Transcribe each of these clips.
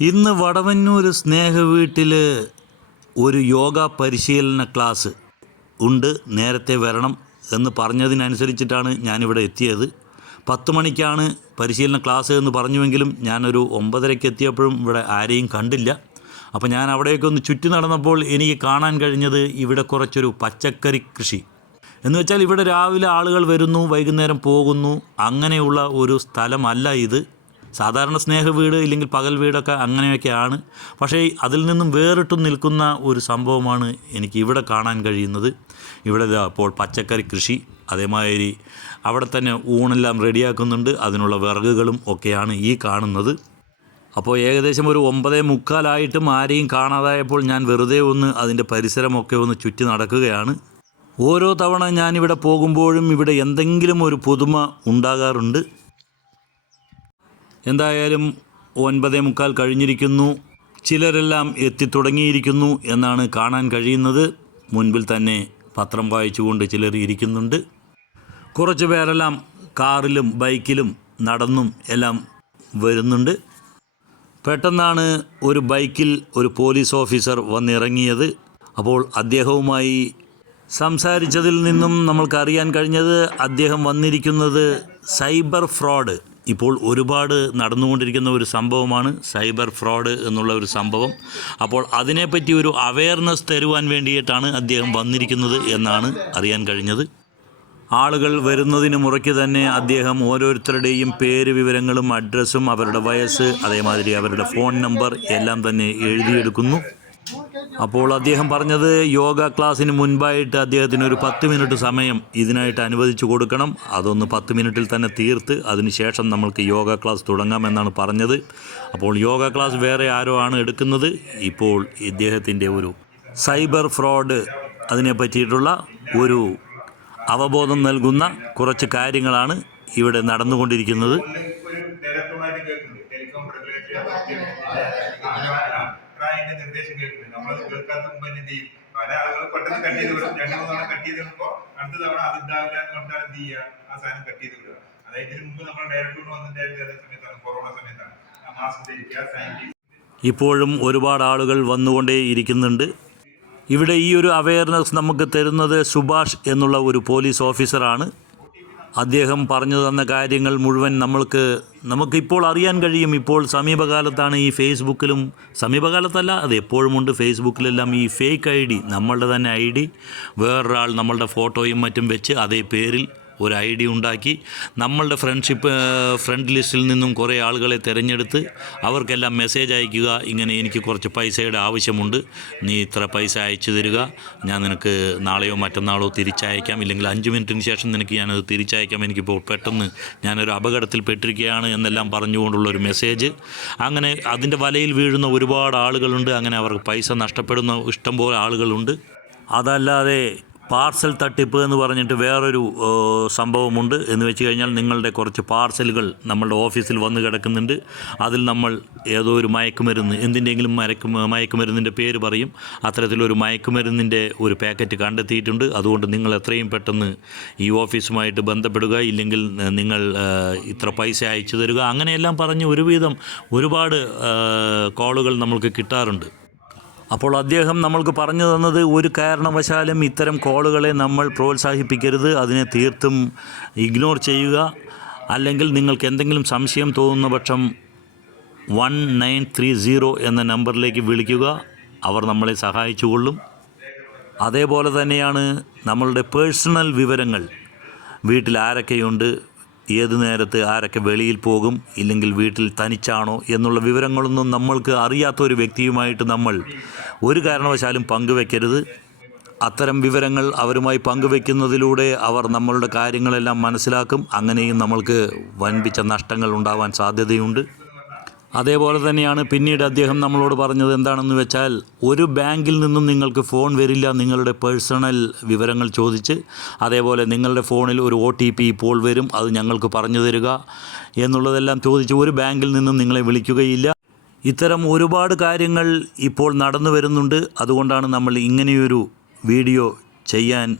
ഇന്ന് വടവന്നൂർ സ്നേഹ വീട്ടിൽ ഒരു യോഗ പരിശീലന ക്ലാസ് ഉണ്ട്. നേരത്തെ വരണം എന്ന് പറഞ്ഞതിനനുസരിച്ചിട്ടാണ് ഞാനിവിടെ എത്തിയത്. പത്ത് മണിക്കാണ് പരിശീലന ക്ലാസ് എന്ന് പറഞ്ഞുവെങ്കിലും ഞാനൊരു ഒമ്പതരയ്ക്ക് എത്തിയപ്പോഴും ഇവിടെ ആരെയും കണ്ടില്ല. അപ്പോൾ ഞാൻ അവിടെയൊക്കെ ഒന്ന് ചുറ്റി നടന്നപ്പോൾ എനിക്ക് കാണാൻ കഴിഞ്ഞത് ഇവിടെ കുറച്ചൊരു പച്ചക്കറി കൃഷി. എന്ന് വെച്ചാൽ ഇവിടെ രാവിലെ ആളുകൾ വരുന്നു വൈകുന്നേരം പോകുന്നു. അങ്ങനെയുള്ള ഒരു സ്ഥലമല്ല ഇത്. സാധാരണ സ്നേഹ വീട് ഇല്ലെങ്കിൽ പകൽ വീടൊക്കെ അങ്ങനെയൊക്കെയാണ്. പക്ഷേ അതിൽ നിന്നും വേറിട്ട് നിൽക്കുന്ന ഒരു സംഭവമാണ് എനിക്ക് ഇവിടെ കാണാൻ കഴിയുന്നത്. ഇവിടെ അപ്പോൾ പച്ചക്കറി കൃഷി അതേമാതിരി അവിടെ തന്നെ ഊണെല്ലാം റെഡിയാക്കുന്നുണ്ട്. അതിനുള്ള വിറകുകളും ഒക്കെയാണ് ഈ കാണുന്നത്. അപ്പോൾ ഏകദേശം ഒരു ഒമ്പതേ മുക്കാലായിട്ടും ആരെയും കാണാതായപ്പോൾ ഞാൻ വെറുതെ ഒന്ന് അതിന്റെ പരിസരമൊക്കെ ഒന്ന് ചുറ്റി നടക്കുകയാണ്. ഓരോ തവണ ഞാനിവിടെ പോകുമ്പോഴും ഇവിടെ എന്തെങ്കിലും ഒരു പുതുമ ഉണ്ടാകാറുണ്ട്. എന്തായാലും ഒൻപതേ മുക്കാൽ കഴിഞ്ഞിരിക്കുന്നു. ചിലരെല്ലാം എത്തിത്തുടങ്ങിയിരിക്കുന്നു എന്നാണ് കാണാൻ കഴിയുന്നത്. മുൻപിൽ തന്നെ പത്രം വായിച്ചുകൊണ്ട് ചിലർ ഇരിക്കുന്നുണ്ട്. കുറച്ച് പേരെല്ലാം കാറിലും ബൈക്കിലും നടന്നും എല്ലാം വരുന്നുണ്ട്. പെട്ടെന്നാണ് ഒരു ബൈക്കിൽ ഒരു പോലീസ് ഓഫീസർ വന്നിറങ്ങിയത്. അപ്പോൾ അദ്ദേഹവുമായി സംസാരിച്ചതിൽ നിന്നും നമ്മൾക്കറിയാൻ കഴിഞ്ഞത് അദ്ദേഹം വന്നിരിക്കുന്നത് സൈബർ ഫ്രോഡ് ഇപ്പോൾ ഒരുപാട് നടന്നുകൊണ്ടിരിക്കുന്ന ഒരു സംഭവമാണ് സൈബർ ഫ്രോഡ് എന്നുള്ള ഒരു സംഭവം. അപ്പോൾ അതിനെപ്പറ്റി ഒരു അവയർനെസ് തരുവാൻ വേണ്ടിയിട്ടാണ് അദ്ദേഹം വന്നിരിക്കുന്നത് എന്നാണ് അറിയാൻ കഴിഞ്ഞത്. ആളുകൾ വരുന്നതിന് മുറയ്ക്ക് തന്നെ അദ്ദേഹം ഓരോരുത്തരുടെയും പേര് വിവരങ്ങളും അഡ്രസ്സും അവരുടെ വയസ്സ് അതേമാതിരി അവരുടെ ഫോൺ നമ്പർ എല്ലാം തന്നെ എഴുതിയെടുക്കുന്നു. അപ്പോൾ അദ്ദേഹം പറഞ്ഞത് യോഗ ക്ലാസ്സിന് മുൻപായിട്ട് അദ്ദേഹത്തിന് ഒരു പത്ത് മിനിറ്റ് സമയം ഇതിനായിട്ട് അനുവദിച്ചു കൊടുക്കണം. അതൊന്ന് പത്ത് മിനിറ്റിൽ തന്നെ തീർത്ത് അതിനുശേഷം നമ്മൾക്ക് യോഗ ക്ലാസ് തുടങ്ങാമെന്നാണ് പറഞ്ഞത്. അപ്പോൾ യോഗ ക്ലാസ് വേറെ ആരോ ആണ് എടുക്കുന്നത്. ഇപ്പോൾ ഇദ്ദേഹത്തിന്റെ ഒരു സൈബർ ഫ്രോഡ് അതിനെ പറ്റിയിട്ടുള്ള ഒരു അവബോധം നൽകുന്ന കുറച്ച് കാര്യങ്ങളാണ് ഇവിടെ നടന്നുകൊണ്ടിരിക്കുന്നത്. അതോറിറ്റി നിർദ്ദേശം കേൾക്കുന്നുണ്ട് നമ്മൾ കേൾക്കാത്ത മുമ്പ് എന്ത് ചെയ്യും? പല ആളുകൾ പെട്ടെന്ന് കട്ട് ചെയ്ത് വിടും. രണ്ടു മൂന്ന് തവണ കട്ട് ചെയ്ത് വിടുമ്പോ അടുത്ത തവണ അത് ഉണ്ടാവില്ല എന്ന് പറഞ്ഞാൽ എന്ത് ചെയ്യുക? ആ സാധനം കട്ട് ചെയ്ത് വിടുക. അതായത് മുമ്പ് നമ്മൾ ഡയറക്ടറോട് വന്നിട്ടുണ്ടായിരുന്നത് ഏത് സമയത്താണ്. കൊറോണ സമയത്താണ്. ആ മാസ്ക് ധരിക്കുക ഇപ്പോഴും ഒരുപാട് ആളുകൾ വന്നുകൊണ്ടേ ഇരിക്കുന്നുണ്ട്. ഇവിടെ ഈ ഒരു അവയർനെസ് നമുക്ക് തരുന്നത് സുഭാഷ് എന്നുള്ള ഒരു പോലീസ് ഓഫീസറാണ് അദ്ദേഹം പറഞ്ഞു തന്ന കാര്യങ്ങൾ മുഴുവൻ നമ്മൾക്ക് നമുക്കിപ്പോൾ അറിയാൻ കഴിയും. ഇപ്പോൾ സമീപകാലത്താണ് ഈ ഫേസ്ബുക്കിലും സമീപകാലത്തല്ല അത് എപ്പോഴുമുണ്ട് ഫേസ്ബുക്കിലെല്ലാം ഈ ഫേക്ക് ഐ ഡി നമ്മളുടെ തന്നെ ഐ ഡി. വേറൊരാൾ നമ്മളുടെ ഫോട്ടോയും മറ്റും വെച്ച് അതേ പേരിൽ ഒരു ഐ ഡി ഉണ്ടാക്കി നമ്മളുടെ ഫ്രണ്ട്ഷിപ്പ് ഫ്രണ്ട് ലിസ്റ്റിൽ നിന്നും കുറേ ആളുകളെ തിരഞ്ഞെടുത്ത് അവർക്കെല്ലാം മെസ്സേജ് അയക്കുക. ഇങ്ങനെ എനിക്ക് കുറച്ച് പൈസയുടെ ആവശ്യമുണ്ട്. നീ ഇത്ര പൈസ അയച്ചു തരിക. ഞാൻ നിനക്ക് നാളെയോ മറ്റന്നാളോ തിരിച്ചയക്കാം. ഇല്ലെങ്കിൽ അഞ്ച് മിനിറ്റിന് ശേഷം നിനക്ക് ഞാനത് തിരിച്ചയക്കാം. എനിക്കിപ്പോൾ പെട്ടെന്ന് ഞാനൊരു അപകടത്തിൽ പെട്ടിരിക്കുകയാണ് എന്നെല്ലാം പറഞ്ഞുകൊണ്ടുള്ള ഒരു മെസ്സേജ് അങ്ങനെ അതിന്റെ വലയിൽ വീഴുന്ന ഒരുപാട് ആളുകളുണ്ട്. അങ്ങനെ അവർക്ക് പൈസ നഷ്ടപ്പെടുന്ന ഇഷ്ടംപോലെ ആളുകളുണ്ട്. അതല്ലാതെ പാർസൽ തട്ടിപ്പ് എന്ന് പറഞ്ഞിട്ട് വേറൊരു സംഭവമുണ്ട്. എന്ന് വെച്ച് കഴിഞ്ഞാൽ നിങ്ങളുടെ കുറച്ച് പാർസലുകൾ നമ്മളുടെ ഓഫീസിൽ വന്ന് കിടക്കുന്നുണ്ട്. അതിൽ നമ്മൾ ഏതോ ഒരു മയക്കുമരുന്ന് എന്തിന്റെങ്കിലും മയക്കു മയക്കുമരുന്നിന്റെ പേര് പറയും. അത്തരത്തിലൊരു മയക്കുമരുന്നിന്റെ ഒരു പാക്കറ്റ് കണ്ടെത്തിയിട്ടുണ്ട്. അതുകൊണ്ട് നിങ്ങൾ എത്രയും പെട്ടെന്ന് ഈ ഓഫീസുമായിട്ട് ബന്ധപ്പെടുക. ഇല്ലെങ്കിൽ നിങ്ങൾ ഇത്ര പൈസ അയച്ചു തരിക. അങ്ങനെയെല്ലാം പറഞ്ഞ് ഒരുവിധം ഒരുപാട് കോളുകൾ നമ്മൾക്ക് കിട്ടാറുണ്ട്. അപ്പോൾ അദ്ദേഹം നമ്മൾക്ക് പറഞ്ഞു തന്നത് ഒരു കാരണവശാലും ഇത്തരം കോളുകളെ നമ്മൾ പ്രോത്സാഹിപ്പിക്കരുത് അതിനെ തീർത്തും ഇഗ്നോർ ചെയ്യുക. അല്ലെങ്കിൽ നിങ്ങൾക്ക് എന്തെങ്കിലും സംശയം തോന്നുന്ന പക്ഷം വൺ നയൻ ത്രീ സീറോ എന്ന നമ്പറിലേക്ക് വിളിക്കുക. അവർ നമ്മളെ സഹായിച്ചുകൊള്ളും അതേപോലെ തന്നെയാണ് നമ്മളുടെ പേഴ്സണൽ വിവരങ്ങൾ. വീട്ടിൽ ആരൊക്കെയുണ്ട്? ഏത് നേരത്ത് ആരൊക്കെ വെളിയിൽ പോകും ഇല്ലെങ്കിൽ വീട്ടിൽ തനിച്ചാണോ എന്നുള്ള വിവരങ്ങളൊന്നും നമ്മൾക്ക് അറിയാത്ത ഒരു വ്യക്തിയുമായിട്ട് നമ്മൾ ഒരു കാരണവശാലും പങ്കുവെക്കരുത്. അത്തരം വിവരങ്ങൾ അവരുമായി പങ്കുവെക്കുന്നതിലൂടെ അവർ നമ്മളുടെ കാര്യങ്ങളെല്ലാം മനസ്സിലാക്കും. അങ്ങനെയും നമ്മൾക്ക് വൻപിച്ച നഷ്ടങ്ങൾ ഉണ്ടാവാൻ സാധ്യതയുണ്ട്. അതേപോലെ തന്നെയാണ് പിന്നീട് അദ്ദേഹം നമ്മളോട് പറഞ്ഞത് എന്താണെന്ന് വെച്ചാൽ ഒരു ബാങ്കിൽ നിന്നും നിങ്ങൾക്ക് ഫോൺ വരില്ല നിങ്ങളുടെ പേഴ്സണൽ വിവരങ്ങൾ ചോദിച്ച്. അതേപോലെ നിങ്ങളുടെ ഫോണിൽ ഒരു ഒ ടി പി ഇപ്പോൾ വരും അത് ഞങ്ങൾക്ക് പറഞ്ഞു തരിക എന്നുള്ളതെല്ലാം ചോദിച്ച് ഒരു ബാങ്കിൽ നിന്നും നിങ്ങളെ വിളിക്കുകയില്ല. ഇത്തരം ഒരുപാട് കാര്യങ്ങൾ ഇപ്പോൾ നടന്നു വരുന്നുണ്ട്. അതുകൊണ്ടാണ് നമ്മൾ ഇങ്ങനെയൊരു വീഡിയോ ചെയ്യാൻ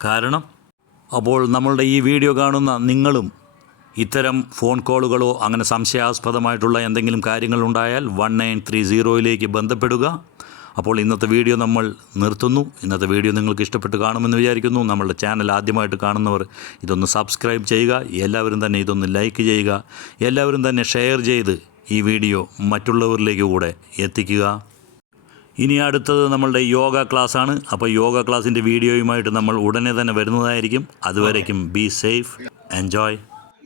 കാരണം. അപ്പോൾ നമ്മളുടെ ഈ വീഡിയോ കാണുന്ന നിങ്ങളും ഇത്തരം ഫോൺ കോളുകളോ അങ്ങനെ സംശയാസ്പദമായിട്ടുള്ള എന്തെങ്കിലും കാര്യങ്ങളുണ്ടായാൽ വൺ നയൻ ത്രീ സീറോയിലേക്ക് ബന്ധപ്പെടുക. അപ്പോൾ ഇന്നത്തെ വീഡിയോ നമ്മൾ നിർത്തുന്നു. ഇന്നത്തെ വീഡിയോ നിങ്ങൾക്ക് ഇഷ്ടപ്പെട്ട് കാണുമെന്ന് വിചാരിക്കുന്നു. നമ്മളുടെ ചാനൽ ആദ്യമായിട്ട് കാണുന്നവർ ഇതൊന്ന് സബ്സ്ക്രൈബ് ചെയ്യുക. എല്ലാവരും തന്നെ ഇതൊന്ന് ലൈക്ക് ചെയ്യുക. എല്ലാവരും തന്നെ ഷെയർ ചെയ്ത് ഈ വീഡിയോ മറ്റുള്ളവരിലേക്ക് കൂടെ എത്തിക്കുക. ഇനി അടുത്തത് നമ്മളുടെ യോഗ ക്ലാസ് ആണ് അപ്പോൾ യോഗ ക്ലാസ്സിന്റെ വീഡിയോയുമായിട്ട് നമ്മൾ ഉടനെ തന്നെ വരുന്നതായിരിക്കും. അതുവരേക്കും ബി സേഫ്. എൻജോയ്.